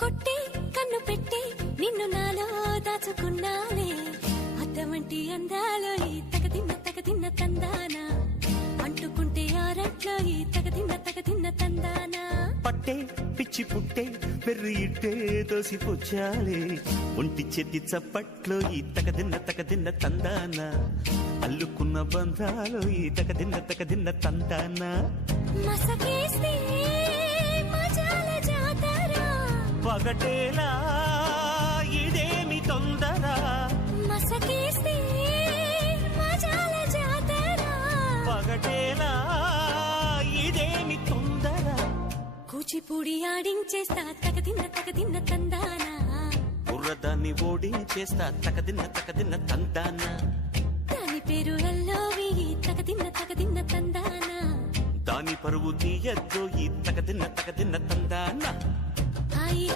కొట్టి కన్ను పెట్టి నిన్ను నాలో దాచుకున్నాలే అద్దమంటి అందాలో ఈ తగదిన్న తందానా అంటుకుంటే ఆరట్లో ఈ తగదిన్న తందానా పట్టే పిచ్చి పుట్టే వెర్రి ఇట్టే దోసిపుచ్చాలే ఒంటి చేతి చప్పట్లో ఈ తగదిన్న తందాన అల్లుకున్న బంధాలు ఈ తగదిన్న తందాన మసకేస్తే మజాల జాతర పగటేలా ఇదేమి తొందర మసకేస్తే మజాల జాతర పగటేలా ఇదేమి తొందర కూచిపూడి ఆడించేస్తా తగదిన్న తందానా బుర్రదాన్ని ఓడించేస్తా తగదిన్న తందాన దాని పేరు ఎల్లోవి తగదిన్న తందానా దాని పరువు తీయద్దు ఈ తగదిన్న తందాన హాయి